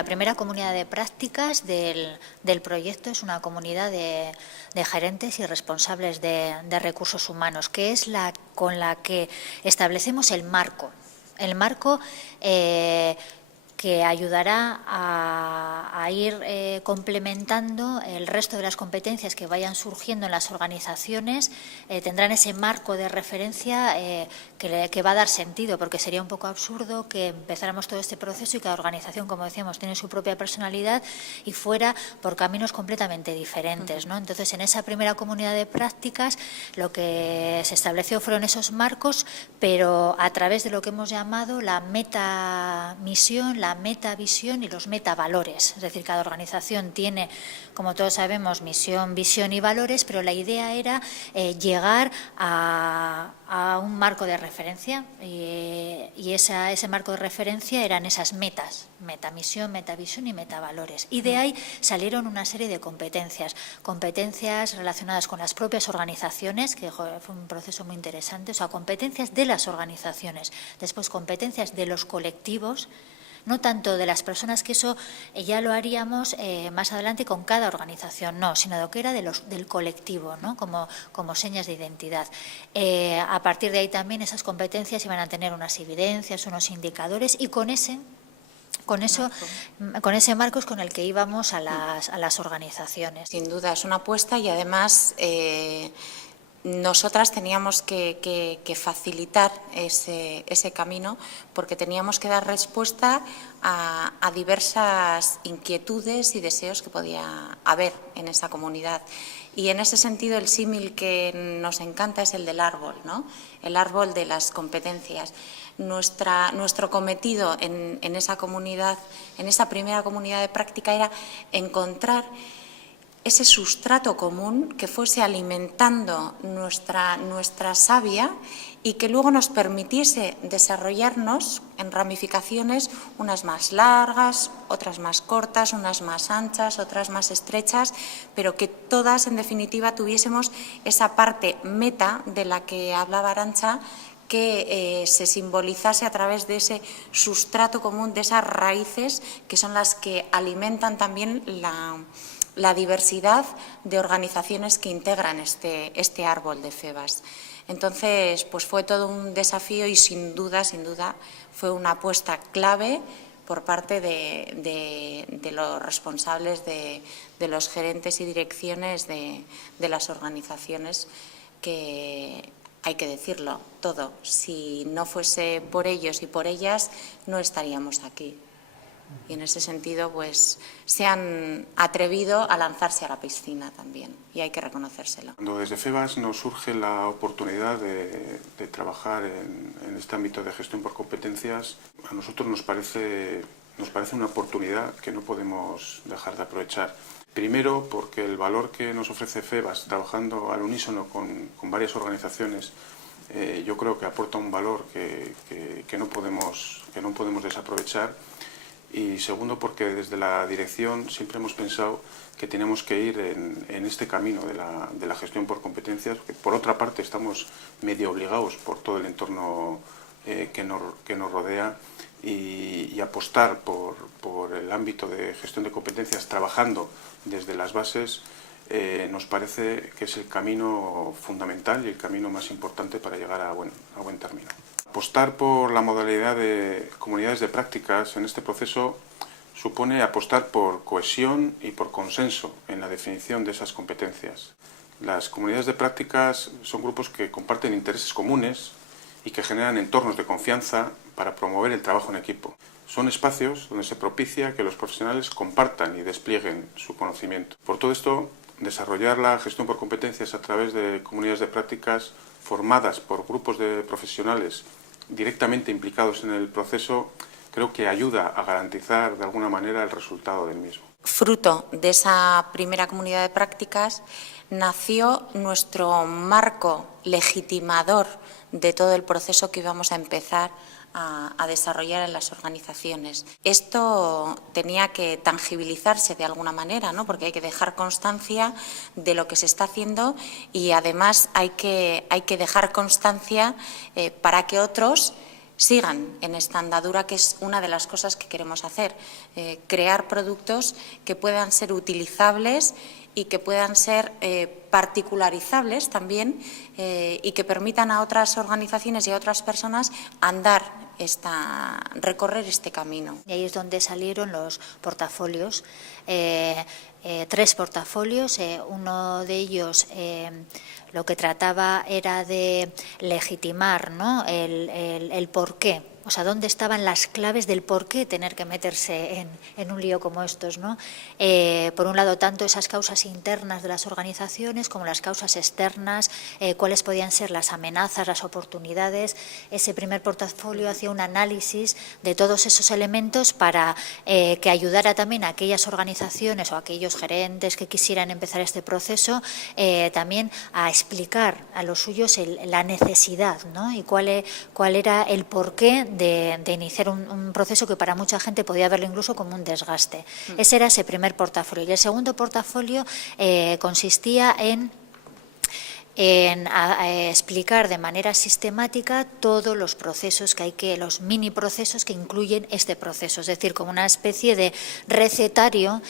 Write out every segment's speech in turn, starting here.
La primera comunidad de prácticas del proyecto es una comunidad de gerentes y responsables de recursos humanos, que es la con la que establecemos el marco. El marco que ayudará a ir complementando el resto de las competencias que vayan surgiendo en las organizaciones, tendrán ese marco de referencia que va a dar sentido, porque sería un poco absurdo que empezáramos todo este proceso y cada organización, como decíamos, tiene su propia personalidad y fuera por caminos completamente diferentes, ¿no? Entonces, en esa primera comunidad de prácticas, lo que se estableció fueron esos marcos, pero a través de lo que hemos llamado la metamisión, la metavisión y los metavalores. Es decir, cada organización tiene, como todos sabemos, misión, visión y valores, pero la idea era llegar a un marco de referencia y ese marco de referencia eran esas metas, metamisión, metavisión y metavalores. Y de ahí salieron una serie de competencias relacionadas con las propias organizaciones, que fue un proceso muy interesante, o sea, competencias de las organizaciones, después competencias de los colectivos, no tanto de las personas, que eso ya lo haríamos más adelante con cada organización, no, sino lo que era del colectivo, ¿no? como señas de identidad. A partir de ahí también esas competencias iban a tener unas evidencias, unos indicadores, y con ese marco es con el que íbamos a las organizaciones. Sin duda, es una apuesta y además nosotras teníamos que facilitar ese camino, porque teníamos que dar respuesta a diversas inquietudes y deseos que podía haber en esa comunidad. Y en ese sentido el símil que nos encanta es el del árbol, ¿no? El árbol de las competencias. Nuestro cometido en esa comunidad, en esa primera comunidad de práctica, era encontrar ese sustrato común que fuese alimentando nuestra savia y que luego nos permitiese desarrollarnos en ramificaciones, unas más largas, otras más cortas, unas más anchas, otras más estrechas, pero que todas, en definitiva, tuviésemos esa parte meta de la que hablaba Arantxa, que se simbolizase a través de ese sustrato común, de esas raíces que son las que alimentan también la diversidad de organizaciones que integran este árbol de Febas. Entonces, pues fue todo un desafío y sin duda fue una apuesta clave por parte de los responsables, de los gerentes y direcciones de las organizaciones, que hay que decirlo todo, si no fuese por ellos y por ellas no estaríamos aquí. Y en ese sentido, pues, se han atrevido a lanzarse a la piscina también, y hay que reconocérselo. Cuando desde Febas nos surge la oportunidad de trabajar en este ámbito de gestión por competencias, a nosotros nos parece una oportunidad que no podemos dejar de aprovechar. Primero, porque el valor que nos ofrece Febas, trabajando al unísono con varias organizaciones, yo creo que aporta un valor que no podemos desaprovechar. Y segundo, porque desde la dirección siempre hemos pensado que tenemos que ir en este camino de la gestión por competencias, que por otra parte estamos medio obligados por todo el entorno que nos rodea, y apostar por el ámbito de gestión de competencias trabajando desde las bases nos parece que es el camino fundamental y el camino más importante para llegar a buen término. Apostar por la modalidad de comunidades de prácticas en este proceso supone apostar por cohesión y por consenso en la definición de esas competencias. Las comunidades de prácticas son grupos que comparten intereses comunes y que generan entornos de confianza para promover el trabajo en equipo. Son espacios donde se propicia que los profesionales compartan y desplieguen su conocimiento. Por todo esto, desarrollar la gestión por competencias a través de comunidades de prácticas formadas por grupos de profesionales directamente implicados en el proceso, creo que ayuda a garantizar de alguna manera el resultado del mismo. Fruto de esa primera comunidad de prácticas nació nuestro marco legitimador de todo el proceso que íbamos a empezar a desarrollar en las organizaciones. Esto tenía que tangibilizarse de alguna manera, ¿no? Porque hay que dejar constancia de lo que se está haciendo y además hay que dejar constancia para que otros sigan en esta andadura, que es una de las cosas que queremos hacer, crear productos que puedan ser utilizables y que puedan ser particularizables también y que permitan a otras organizaciones y a otras personas recorrer este camino. Y ahí es donde salieron los portafolios, 3 portafolios, uno de ellos lo que trataba era de legitimar, ¿no?, el porqué. O sea, ¿dónde estaban las claves del por qué tener que meterse en un lío como estos, ¿no? Por un lado, tanto esas causas internas de las organizaciones como las causas externas, cuáles podían ser las amenazas, las oportunidades. Ese primer portafolio hacía un análisis de todos esos elementos para que ayudara también a aquellas organizaciones o a aquellos gerentes que quisieran empezar este proceso también a explicar a los suyos la necesidad, ¿no?, y cuál era el porqué de iniciar un proceso que para mucha gente podía verlo incluso como un desgaste. Ese era ese primer portafolio. Y el segundo portafolio consistía en explicar de manera sistemática todos los procesos los mini procesos que incluyen este proceso, es decir, como una especie de recetario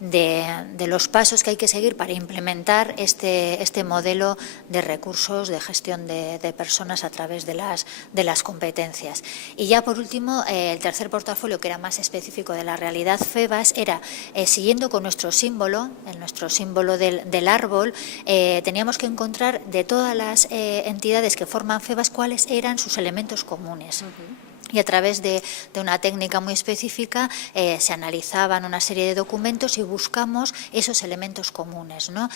de los pasos que hay que seguir para implementar este modelo de recursos, de gestión de personas a través de las competencias. Y ya por último, el tercer portafolio, que era más específico de la realidad FEBAS, era siguiendo con nuestro símbolo, nuestro símbolo del árbol, teníamos que encontrar de todas las entidades que forman FEBAS cuáles eran sus elementos comunes. Y a través de una técnica muy específica se analizaban una serie de documentos y buscamos esos elementos comunes, ¿no?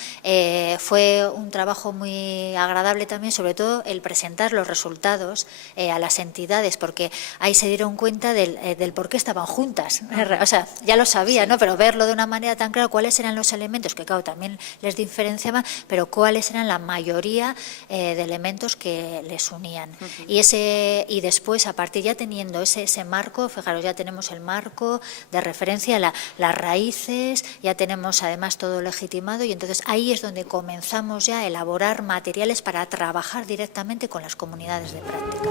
Fue un trabajo muy agradable también, sobre todo el presentar los resultados a las entidades, porque ahí se dieron cuenta del por qué estaban juntas. O sea, ya lo sabían, ¿no?, pero verlo de una manera tan clara, cuáles eran los elementos que, claro, también les diferenciaban, pero cuáles eran la mayoría de elementos que les unían. Y después, a partir ya teniendo ese marco, fijaros, ya tenemos el marco de referencia, las raíces, ya tenemos además todo legitimado, y entonces ahí es donde comenzamos ya a elaborar materiales para trabajar directamente con las comunidades de práctica.